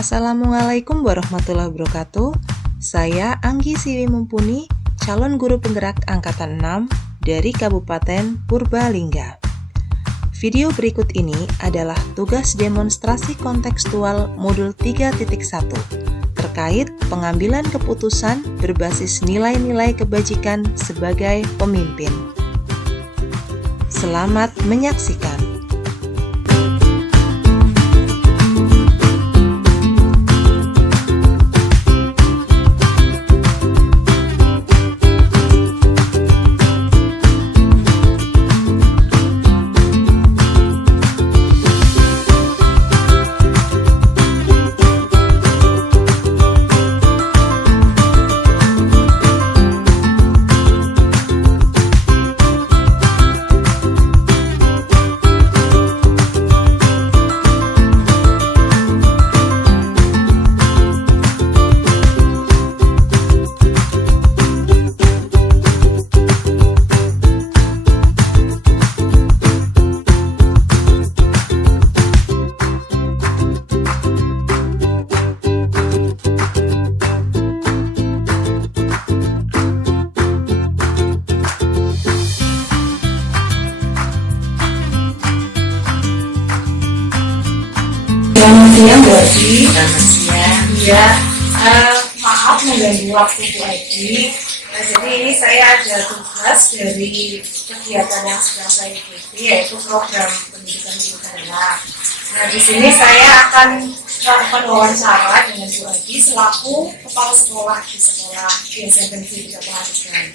Assalamualaikum warahmatullahi wabarakatuh. Saya Anggi Siwi Mumpuni, calon guru penggerak angkatan 6 dari Kabupaten Purbalingga. Video berikut ini adalah tugas demonstrasi kontekstual modul 3.1 terkait pengambilan keputusan berbasis nilai-nilai kebajikan sebagai pemimpin. Selamat menyaksikan. Selamat siang Bu Edi. Selamat siang. Ya, maaf mengganggu waktu Bu Edi. Jadi ini saya ada tugas dari kegiatan yang sedang saya ikuti, yaitu program pendidikan budaya. Nah, di sini saya akan melakukan wawancara dengan Bu Edi selaku kepala sekolah di sekolah di SMP Negeri 3 Pelajaran.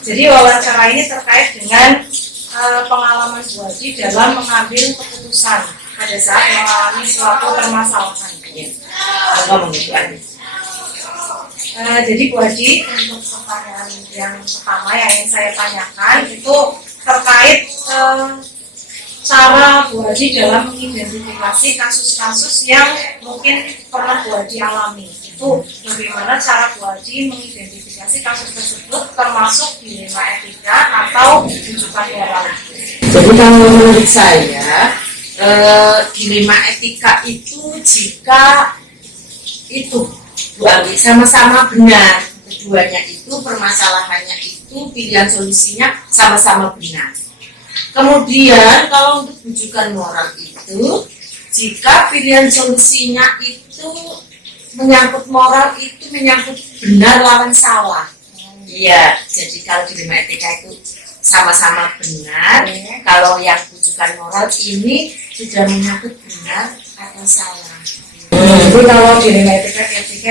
Jadi wawancara ini terkait dengan pengalaman Bu Edi dalam mengambil keputusan pada saat mengalami suatu permasalahan. Jadi Bu Edi, untuk pertanyaan yang pertama yang ingin saya tanyakan itu terkait cara Bu Edi dalam mengidentifikasi kasus-kasus yang mungkin pernah Bu Edi alami. Itu bagaimana cara Bu Edi mengidentifikasi kasus tersebut, termasuk dilema etika atau rujukan moral. Jadi kalau menurut saya dilema etika itu jika itu sama-sama benar, keduanya itu permasalahannya itu pilihan solusinya sama-sama benar. Kemudian kalau untuk rujukan moral itu jika pilihan solusinya itu menyangkut moral, itu menyangkut benar lawan salah. Iya, jadi kalau dilema etika itu sama-sama benar, kalau yang rujukan moral ini sudah menyangkut benar atau salah. Jadi kalau dilema etika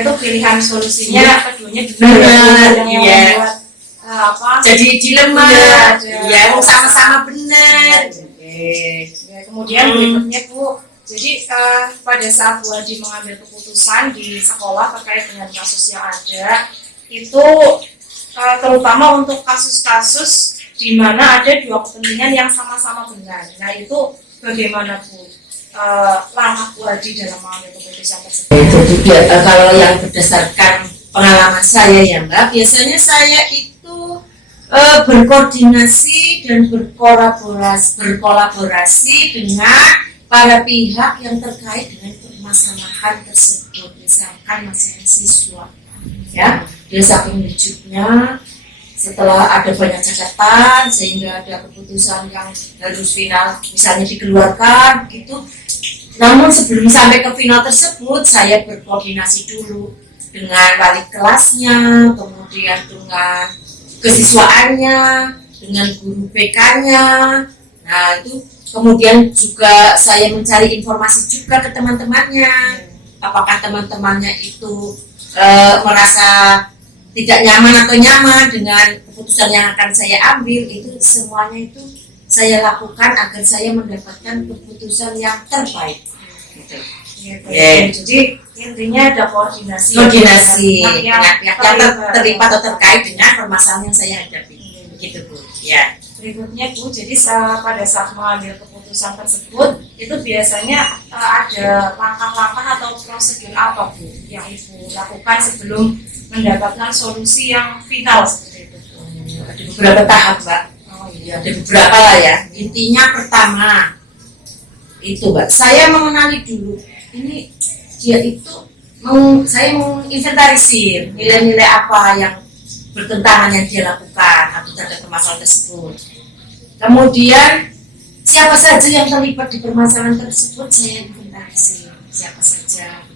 itu pilihan solusinya keduanya benar, yang membuat jadi dilema, ya sama-sama benar. Ya, kemudian berikutnya Bu, jadi pada saat Bu Edi mengambil keputusan di sekolah terkait dengan kasus yang ada, itu terutama untuk kasus-kasus di mana ada dua kepentingan yang sama-sama benar. Nah, itu bagaimana Bu langkah Bu Edi dalam mengambil keputusan tersebut? Jadi kalau yang berdasarkan pengalaman saya ya Mbak, biasanya saya itu berkoordinasi dan berkolaborasi dengan para pihak yang terkait dengan permasalahan tersebut. Misalkan masalah siswa, ya, dia saking ujungnya setelah ada banyak catatan sehingga ada keputusan yang harus final misalnya dikeluarkan gitu. Namun sebelum sampai ke final tersebut saya berkoordinasi dulu dengan wali kelasnya, kemudian dengan kesiswaannya, dengan guru BK-nya. Nah itu kemudian juga saya mencari informasi juga ke teman-temannya, apakah teman-temannya itu merasa tidak nyaman atau nyaman dengan keputusan yang akan saya ambil. Itu semuanya itu saya lakukan agar saya mendapatkan keputusan yang terbaik. Gitu. Jadi intinya ada koordinasi dengan pihak yang terlibat atau terkait dengan permasalahan yang saya hadapi. Begitu Bu. Ya. Berikutnya Bu, jadi pada saat mengambil keputusan tersebut itu biasanya ada langkah-langkah atau prosedur apa Bu yang Ibu lakukan sebelum mendapatkan solusi yang final seperti itu? Ada beberapa tahap Mbak. Ada beberapa lah ya. Intinya pertama itu Mbak, saya mengenali dulu ini dia itu saya menginventarisir nilai-nilai apa yang bertentangan yang dia lakukan atau terhadap permasalahan tersebut. Kemudian siapa saja yang terlibat di permasalahan tersebut saya inventarisir, siapa saja.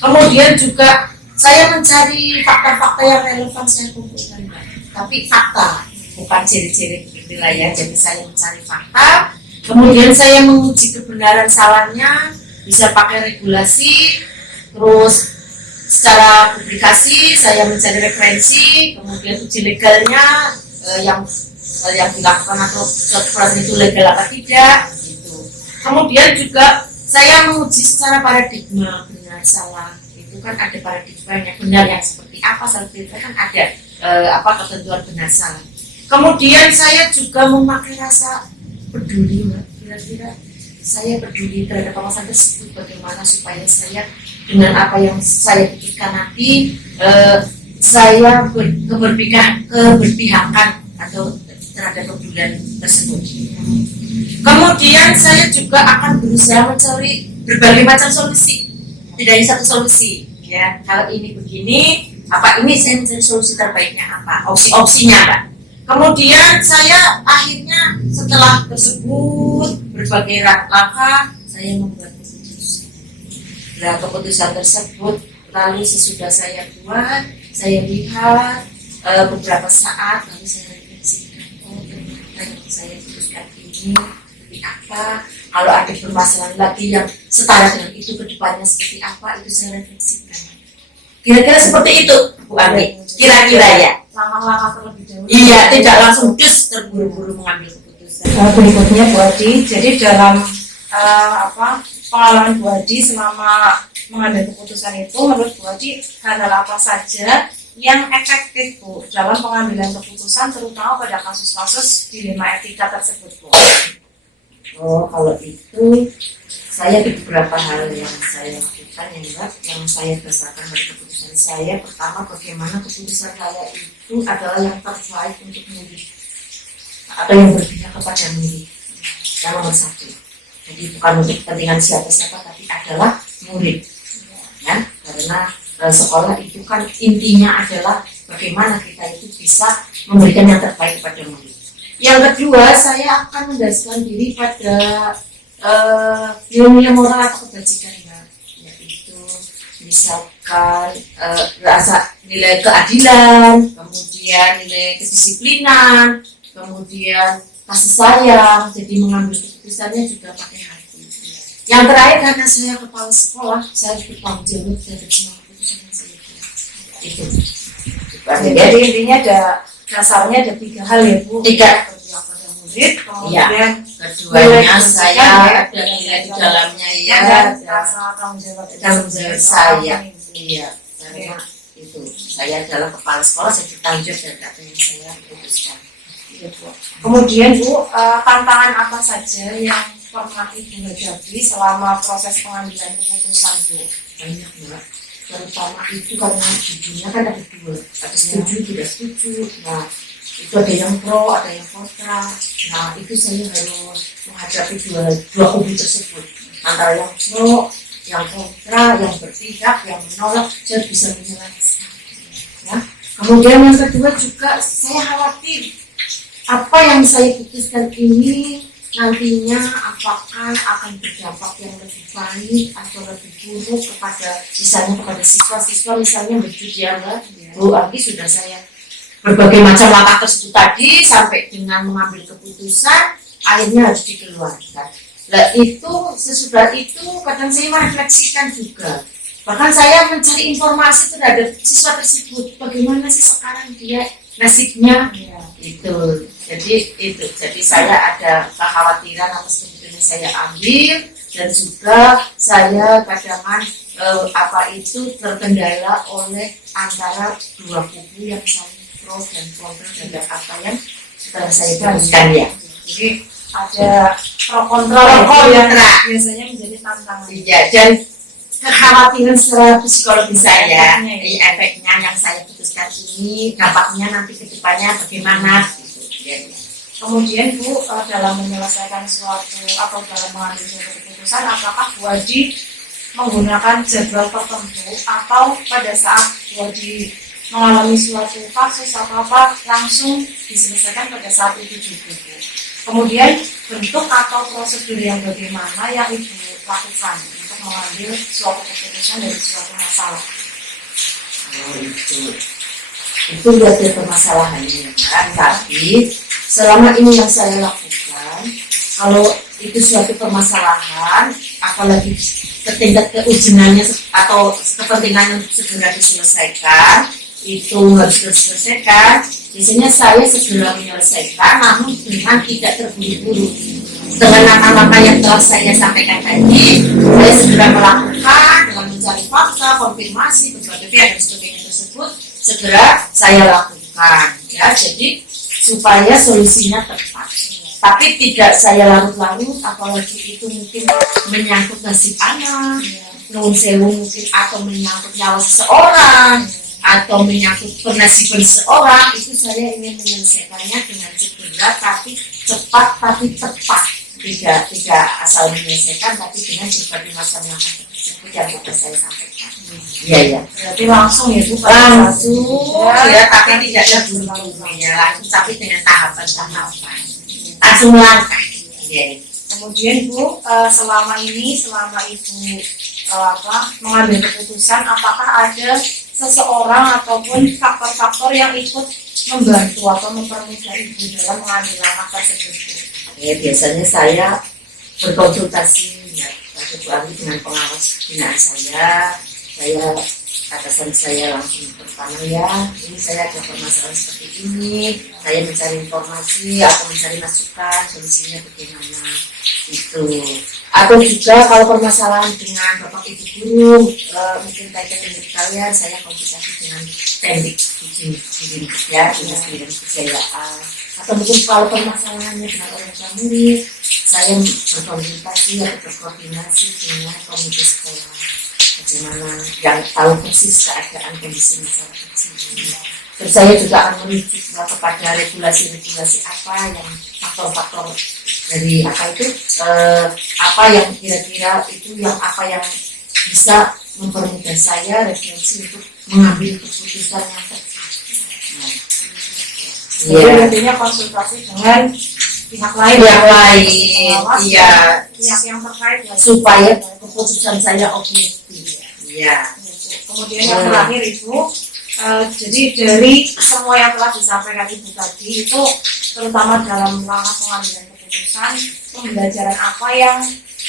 Kemudian juga saya mencari fakta-fakta yang relevan saya kumpulkan, tapi fakta bukan ciri-ciri wilayah. Jadi saya mencari fakta, kemudian saya menguji kebenaran salahnya, bisa pakai regulasi, terus secara publikasi saya mencari referensi, kemudian uji legalnya yang dilakukan atau proses itu legal apa tidak gitu. Kemudian juga saya menguji secara paradigma benar salah, itu kan ada paradigmanya, benar yang seperti apa, salah itu kan ada ketentuan benar salah. Kemudian saya juga memakai rasa peduli, Mbak. Kira-kira saya peduli terhadap permasalahan tersebut, bagaimana supaya saya dengan apa yang saya pikirkan nanti saya keberpihakan atau terhadap kepedulian tersebut. Kemudian saya juga akan berusaha mencari berbagai macam solusi, tidak hanya satu solusi. Ya, kalau ini begini, apa ini saya mencari solusi terbaiknya apa, opsi-opsinya, Mbak. Kemudian saya akhirnya setelah tersebut berbagai langkah saya membuat keputusan. Nah, keputusan tersebut lalu sesudah saya buat, saya lihat beberapa saat lalu saya refleksikan, oh ternyata yang saya putuskan ini seperti apa. Kalau ada permasalahan lagi yang setara dengan itu kedepannya seperti apa, itu saya refleksikan. Kira-kira seperti itu, Bu Ani. Kira-kira ya. Langkah-langkah terlebih dahulu. Iya, tidak langsung terburu-buru mengambil keputusan. Berikutnya Bu Adi, jadi dalam pengalaman Bu Adi selama mengambil keputusan itu, menurut Bu Adi hal apa saja yang efektif Bu dalam pengambilan keputusan, terutama pada kasus-kasus dilema etika tersebut Bu? Oh, kalau itu saya beberapa hal yang saya lakukan yang saya berdasarkan dari keputusan saya. Pertama, bagaimana keputusan saya itu adalah yang terbaik untuk murid atau yang berpihak kepada murid. Yang nomor satu. Jadi bukan untuk kepentingan siapa-siapa, tapi adalah murid. Ya, karena sekolah itu kan intinya adalah bagaimana kita itu bisa memberikan yang terbaik kepada murid. Yang kedua, saya akan mendasarkan diri pada nilai-nilai moral atau kebajikan, yaitu misalkan rasa nilai keadilan, kemudian nilai kedisiplinan, kemudian kasih sayang. Jadi mengambil keputusannya juga pakai hati. Yang terakhir, karena saya kepala sekolah, saya harus bertanggung jawab terhadap semua keputusan yang saya buat. Itu. Jadi intinya dasarnya ada 3 hal ya Bu. 3. Pada murid, kemudian Ya. Keduanya saya ada nilai di dalamnya ya, rasa tanggung jawab saya. Iya, karena itu saya adalah kepala sekolah, saya bertanggung jawab terhadap apa yang saya putuskan. Kemudian Bu, tantangan apa saja yang pernah Ibu hadapi selama proses pengambilan keputusan Bu? Banyak, Mbak. Terutama itu karena di dunia kan ada 2, ada setuju, tidak setuju. Nah, itu ada yang pro, ada yang kontra. Nah, itu saya harus menghadapi dua kubu tersebut, antara yang pro, yang kontra, yang berpihak, yang menolak. Saya bisa menyelesaikan. Ya. Kemudian yang kedua juga saya khawatir apa yang saya putuskan ini nantinya apakah akan berdampak yang lebih baik atau lebih buruk kepada misalnya siswa-siswa misalnya berjudi ya Mbak. Bu Anggi sudah saya berbagai macam langkah tersebut tadi sampai dengan mengambil keputusan akhirnya harus dikeluarkan. Nah itu sesudah itu kadang saya merefleksikan juga. Bahkan saya mencari informasi terhadap siswa tersebut, bagaimana sih sekarang dia nasibnya itu. Jadi saya ada kekhawatiran atas keputusan yang saya ambil dan juga saya kadang itu terkendala oleh antara 2 kubu yang saling pro dan kontra terhadap apa yang setelah saya putuskan ya. Jadi ada pro kontra yang biasanya menjadi tantangan. Iya, dan kekhawatiran secara psikologis saya, efeknya yang saya putuskan ini, dampaknya nanti ke depannya bagaimana gitu. Ya. Kemudian Bu, dalam menyelesaikan suatu atau dalam mengambil suatu keputusan, apakah Bu Adi menggunakan jadwal tertentu atau pada saat lagi mengalami suatu kasus atau apa langsung diselesaikan pada saat itu juga Bu. Kemudian bentuk atau prosedur yang bagaimana yang Ibu lakukan untuk mengambil suatu keputusan dari suatu masalah. Oh, itu berarti permasalahannya kan, tapi selama ini yang saya lakukan, kalau itu suatu permasalahan, apalagi tingkat keurgenannya atau kepentingan untuk segera diselesaikan, itu harus diselesaikan. Biasanya saya segera menyelesaikan, namun dengan tidak terburu-buru. Dengan langkah-langkah yang telah saya sampaikan tadi, saya segera melakukan dengan mencari fakta, konfirmasi, berbagai pihak dan sebagainya tersebut, segera saya lakukan. Ya, jadi supaya solusinya tepat. Tapi tidak saya larut-larut, apalagi itu mungkin menyangkut nasib anak, nuwun sewu mungkin, atau menyangkut nyawa seseorang, atau menyangkut penasiban seseorang, itu saya ingin menyelesaikannya dengan segera, tapi cepat, tapi tepat. Tidak asal menyelesaikan, tapi dengan berbagai macam langkah tersebut yang sudah saya sampaikan. Iya, ya. Berarti langsung ya Bu? Langsung, ya, tapi tidak terburu-buru ya, langsung, tapi dengan tahapan-tahapan. Langsung langkah. Yeah. Kemudian Bu, selama Ibu mengambil keputusan, apakah ada seseorang ataupun faktor-faktor yang ikut membantu atau mempermudah Ibu dalam mengambil langkah tersebut? Ya, biasanya saya berkonsultasi ya, kecuali dengan pengawas binaan saya atasan saya langsung pertama, ya ini saya ada permasalahan seperti ini, saya mencari informasi atau mencari masukan solusinya bagaimana itu. Atau juga kalau permasalahan dengan bapak ibu guru, mungkin kaitan dengan kalian, saya konsultasi dengan teknik bimbing ya, dinas pendidikan kebudayaan. Atau mungkin kalau permasalahannya dengan orang tua murid, saya berkonsultasi atau berkoordinasi dengan komite sekolah, bagaimana yang tahu persis keadaan kondisi masyarakat sini. Terus saya juga akan merujuk kepada regulasi-regulasi apa yang faktor-faktor dari apa yang kira-kira itu yang apa yang bisa mempermudah saya referensi untuk mengambil keputusan yang tepat. Jadi artinya konsultasi dengan pihak lain, iya, pihak yang terkait supaya keputusan saya objektif. Iya. Kemudian yang terakhir Ibu, jadi dari semua yang telah disampaikan Ibu tadi itu, terutama dalam langkah pengambilan keputusan, pembelajaran apa yang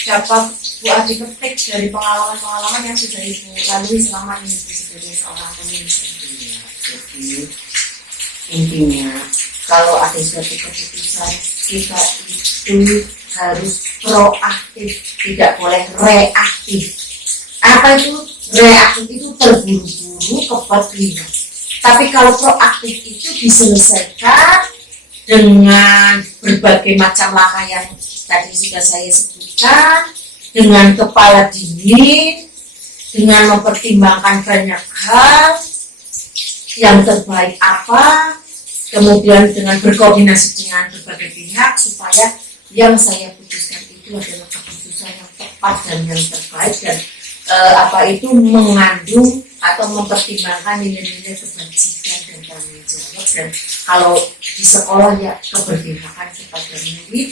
dapat Bu Adi petik dari pengalaman-pengalaman yang sudah Ibu lalui selama ini sebagai seorang pemimpin? Jadi intinya kalau ada suatu keputusan, kita itu harus proaktif, tidak boleh reaktif. Apa itu reaktif? Itu terburu-buru, kepentingan. Tapi kalau proaktif itu diselesaikan dengan berbagai macam langkah yang tadi sudah saya sebutkan, dengan kepala dingin, dengan mempertimbangkan banyak hal, yang terbaik apa, kemudian dengan berkoordinasi dengan berbagai pihak supaya yang saya putuskan itu adalah keputusan yang tepat dan yang terbaik, dan itu mengandung atau mempertimbangkan nilai-nilai kebajikan dan tanggung jawab. Dan kalau di sekolah ya keberpihakan kepada murid,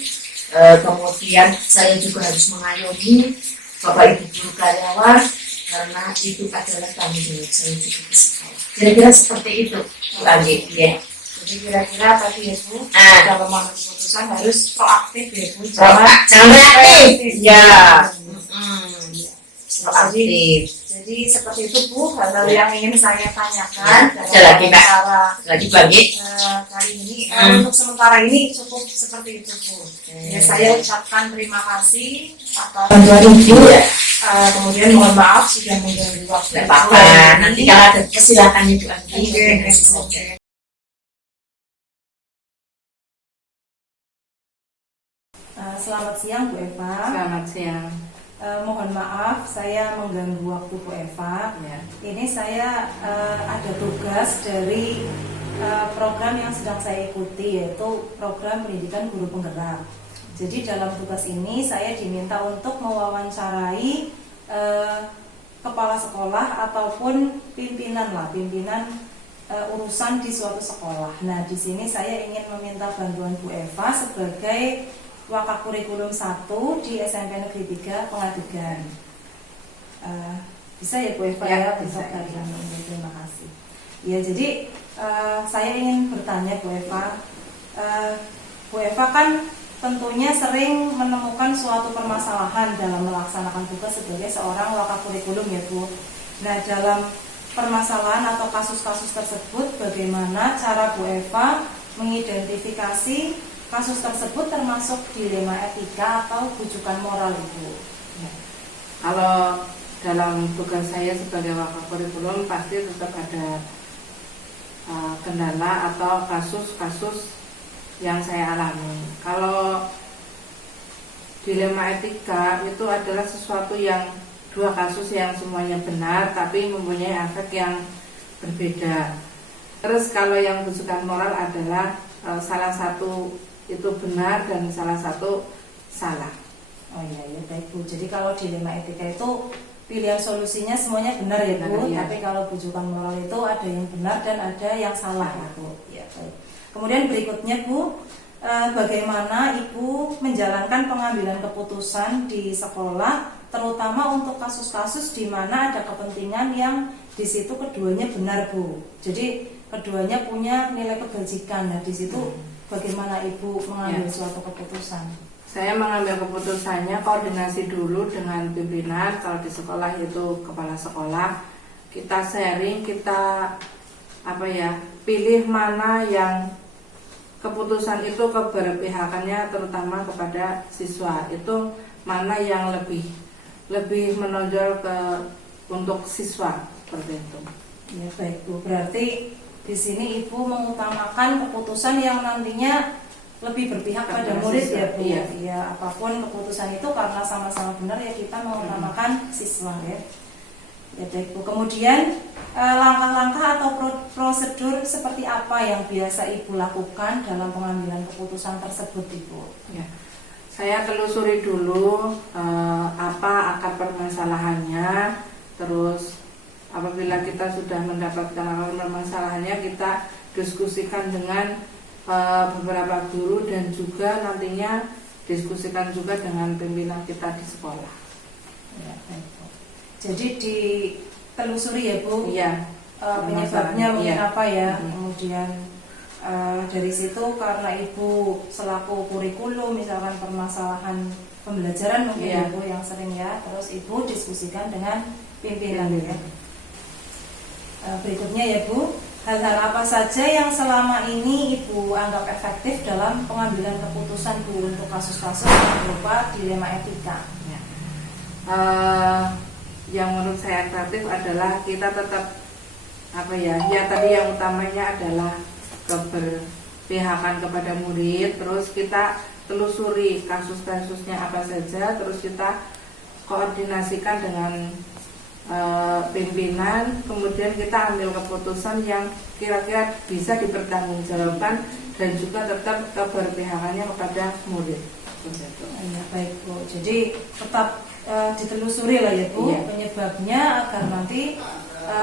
kemudian saya juga harus mengayomi bapak ibu guru karyawan karena itu adalah tanggung jawab saya juga di sekolah. Kira-kira seperti itu, Bu Andi. Ya. Jadi kira-kira tadi ya Bu, dalam mengambil keputusan harus proaktif ya Bu, jangan reaktif. Ya. Proaktif. Jadi seperti itu Bu, hal-hal yang ingin saya tanyakan. Ada lagi Mbak? Lagi bagi? Kali ini, untuk sementara ini cukup seperti itu Bu. Ya, saya ucapkan terima kasih atas bantuan Ibu ya. Kemudian mohon maaf sudah mengganggu waktu. Tidak apa-apa, nanti kalau ada silakan Ibu Andi. Oke. Selamat siang Bu Eva. Selamat siang. Mohon maaf saya mengganggu waktu Bu Eva. Ya. Ini saya ada tugas dari program yang sedang saya ikuti, yaitu program pendidikan guru penggerak. Jadi dalam tugas ini saya diminta untuk mewawancarai kepala sekolah ataupun pimpinan urusan di suatu sekolah. Nah, di sini saya ingin meminta bantuan Bu Eva sebagai Wakakurikulum 1 di SMP Negeri 3 Pengadegan. Bisa ya Bu Eva ya untuk kalian ini. Terima kasih. Ya, jadi saya ingin bertanya Bu Eva. Bu Eva kan tentunya sering menemukan suatu permasalahan dalam melaksanakan tugas sebagai seorang wakakurikulum ya Bu. Nah, dalam permasalahan atau kasus-kasus tersebut, bagaimana cara Bu Eva mengidentifikasi kasus tersebut termasuk dilema etika atau bujukan moral Ibu? Ya. Kalau dalam tugas saya sebagai wakakurikulum pasti tetap ada kendala atau kasus-kasus yang saya alami. Kalau dilema etika itu adalah sesuatu yang dua kasus yang semuanya benar tapi mempunyai efek yang berbeda. Terus kalau yang bujukan moral adalah salah satu itu benar dan salah satu salah. Oh iya, ya baik Bu. Jadi kalau dilema etika itu pilihan solusinya semuanya benar ya Bu, ya. Tapi kalau bujukan moral itu ada yang benar dan ada yang salah ya Bu. Ya, baik. Kemudian berikutnya Bu, bagaimana Ibu menjalankan pengambilan keputusan di sekolah, terutama untuk kasus-kasus di mana ada kepentingan yang di situ keduanya benar Bu. Jadi keduanya punya nilai kebajikan. Nah, di situ bagaimana Ibu mengambil suatu keputusan? Saya mengambil keputusannya koordinasi dulu dengan pimpinan. Kalau di sekolah itu kepala sekolah, kita sharing, kita pilih mana yang keputusan itu keberpihakannya terutama kepada siswa, itu mana yang lebih menonjol untuk siswa seperti itu. Ya baik Bu, berarti di sini Ibu mengutamakan keputusan yang nantinya lebih berpihak pada murid ya Bu. Iya. Ya, apapun keputusan itu karena sama-sama benar ya kita mengutamakan siswa ya. Ya baik Bu. Kemudian langkah-langkah atau prosedur seperti apa yang biasa Ibu lakukan dalam pengambilan keputusan tersebut Ibu? Ya. Saya telusuri dulu apa akar permasalahannya, terus apabila kita sudah mendapatkan akar permasalahannya, kita diskusikan dengan beberapa guru dan juga nantinya diskusikan juga dengan pimpinan kita di sekolah. Ya, baik Bu. Jadi ditelusuri ya Bu, Iya. penyebabnya mungkin Iya. apa ya. Kemudian dari situ karena Ibu selaku kurikulum, misalkan permasalahan pembelajaran mungkin Iya. Ibu yang sering ya, terus Ibu diskusikan dengan pimpinan ya. Berikutnya ya Bu, hal-hal apa saja yang selama ini Ibu anggap efektif dalam pengambilan keputusan Bu untuk kasus-kasus yang berupa dilema etika? Ya. Yang menurut saya efektif adalah kita tetap tadi yang utamanya adalah keberpihakan kepada murid, terus kita telusuri kasus-kasusnya apa saja, terus kita koordinasikan dengan pimpinan, kemudian kita ambil keputusan yang kira-kira bisa dipertanggungjawabkan dan juga tetap keberpihakannya kepada murid. Ya, baik Bu. Jadi tetap ditelusuri lah ya Bu, Iya. penyebabnya agar nanti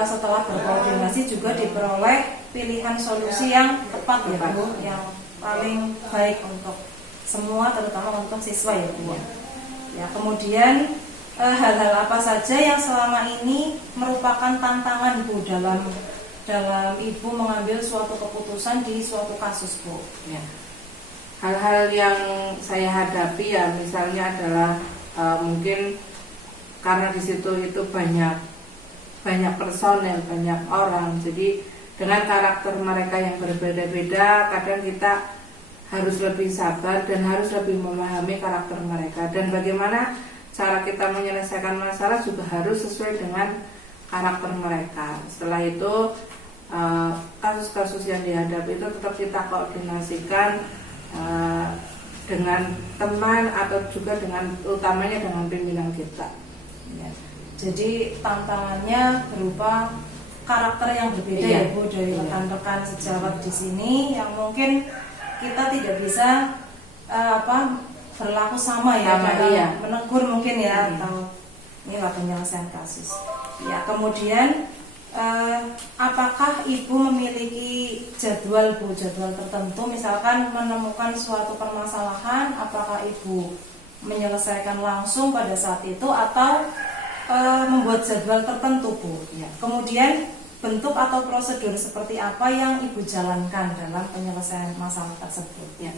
setelah berkoordinasi juga diperoleh pilihan solusi yang tepat ya Bu, yang paling baik untuk semua, terutama untuk siswa ya Bu. Ya, kemudian hal-hal apa saja yang selama ini merupakan tantangan Bu dalam Ibu mengambil suatu keputusan di suatu kasus Bu? Ya. Hal-hal yang saya hadapi ya misalnya adalah mungkin karena di situ itu banyak personel, banyak orang, jadi dengan karakter mereka yang berbeda-beda, kadang kita harus lebih sabar dan harus lebih memahami karakter mereka, dan bagaimana cara kita menyelesaikan masalah juga harus sesuai dengan karakter mereka. Setelah itu kasus-kasus yang dihadapi itu tetap kita koordinasikan dengan teman atau juga utamanya dengan pimpinan kita. Ya. Jadi tantangannya berupa karakter yang berbeda Iya. ya Bu, dari rekan-rekan sejawat di sini yang mungkin kita tidak bisa berlaku sama ya dalam menegur mungkin ya, atau Inilah penyelesaian kasus. Ya, kemudian apakah Ibu memiliki jadwal Bu, jadwal tertentu, misalkan menemukan suatu permasalahan, apakah Ibu menyelesaikan langsung pada saat itu atau membuat jadwal tertentu Bu? Ya. Kemudian bentuk atau prosedur seperti apa yang Ibu jalankan dalam penyelesaian masalah tersebut? Ya.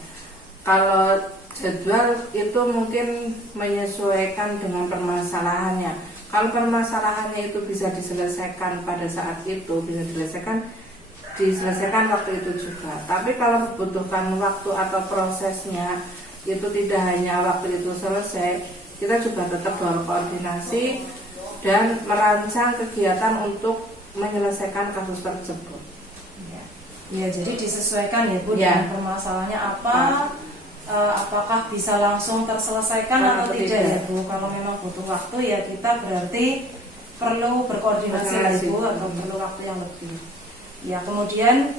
Kalau jadwal itu mungkin menyesuaikan dengan permasalahannya. Kalau permasalahannya itu bisa diselesaikan pada saat itu, bisa diselesaikan waktu itu juga. Tapi kalau membutuhkan waktu atau prosesnya itu tidak hanya waktu itu selesai, kita juga tetap berkoordinasi dan merancang kegiatan untuk menyelesaikan kasus tersebut. Ya, jadi disesuaikan ya Bu Ya. dengan permasalahannya apa. Apakah bisa langsung terselesaikan atau tidak ya Bu? Kalau memang butuh waktu ya kita berarti perlu berkoordinasi lah Bu, atau perlu waktu yang lebih. Ya, kemudian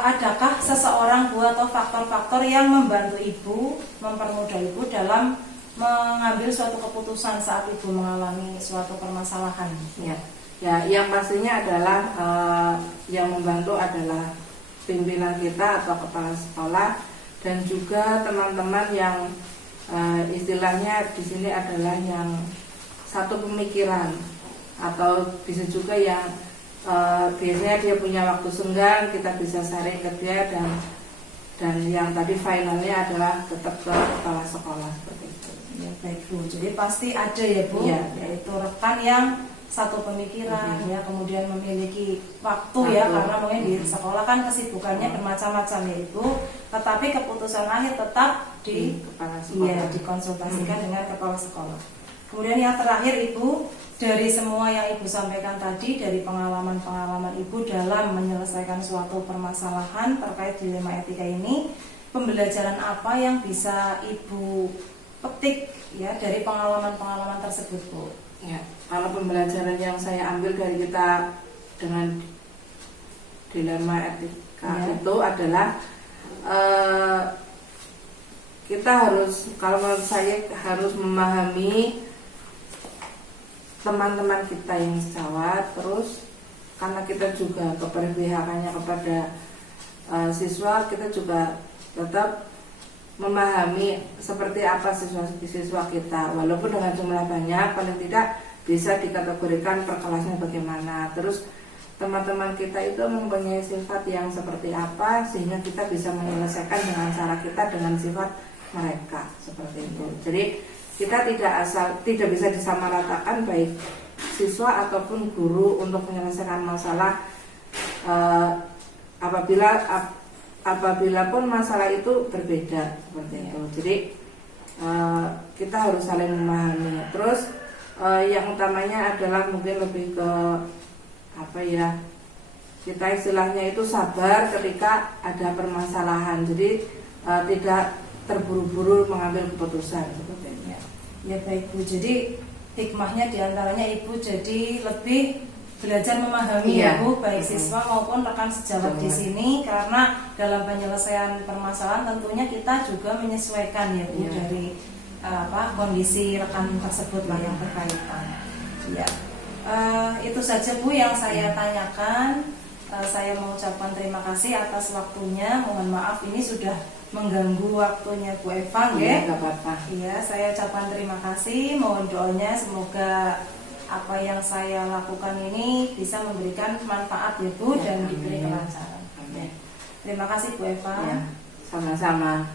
adakah seseorang Bu atau faktor-faktor yang membantu Ibu, mempermudah Ibu dalam mengambil suatu keputusan saat Ibu mengalami suatu permasalahan? Ya, yang pastinya adalah yang membantu adalah pimpinan kita atau kepala sekolah dan juga teman-teman yang istilahnya di sini adalah yang satu pemikiran, atau bisa juga yang biasanya dia punya waktu senggang, kita bisa sharing ke dia, dan yang tadi finalnya adalah tetap ke kepala sekolah seperti itu. Ya, baik Bu. Jadi pasti ada ya Bu, Ya. yaitu rekan yang satu pemikiran, ya, kemudian memiliki waktu ya, karena mungkin di sekolah kan kesibukannya bermacam-macam ya Ibu, tetapi keputusan akhir tetap di kepala sekolah. Iya, dikonsultasikan dengan kepala sekolah. Kemudian yang terakhir Ibu, dari semua yang Ibu sampaikan tadi, dari pengalaman-pengalaman Ibu dalam menyelesaikan suatu permasalahan terkait dilema etika ini, pembelajaran apa yang bisa Ibu petik ya dari pengalaman-pengalaman tersebut Bu? Ya, kalau pembelajaran yang saya ambil dari kita dengan dilema etika itu adalah kita harus, kalau menurut saya harus memahami teman-teman kita yang sejawat, terus karena kita juga keberpihakannya kepada siswa, kita juga tetap memahami seperti apa siswa kita, walaupun dengan jumlah banyak, paling tidak bisa dikategorikan per kelasnya bagaimana. Terus teman-teman kita itu mempunyai sifat yang seperti apa, sehingga kita bisa menyelesaikan dengan cara kita dengan sifat mereka seperti itu. Jadi kita tidak bisa disamaratakan baik siswa ataupun guru untuk menyelesaikan masalah apabila pun masalah itu berbeda seperti itu. Jadi kita harus saling memahami. Terus yang utamanya adalah mungkin lebih ke kita istilahnya itu sabar ketika ada permasalahan. Jadi tidak terburu-buru mengambil keputusan seperti itu. Ya baik Bu, jadi hikmahnya diantaranya Ibu jadi lebih belajar memahami ya Bu, baik siswa maupun rekan sejawat di sini, karena dalam penyelesaian permasalahan tentunya kita juga menyesuaikan ya Bu dari kondisi rekan tersebut lah yang berkaitan. Ya, itu saja Bu yang saya tanyakan. Saya mengucapkan terima kasih atas waktunya. Mohon maaf ini sudah mengganggu waktunya Bu Eva, ya. Nggak apa-apa. Iya, saya ucapkan terima kasih. Mohon doanya semoga apa yang saya lakukan ini bisa memberikan manfaat ya Bu, dan diberi kelancaran. Terima kasih Bu Eva. Ya, sama-sama.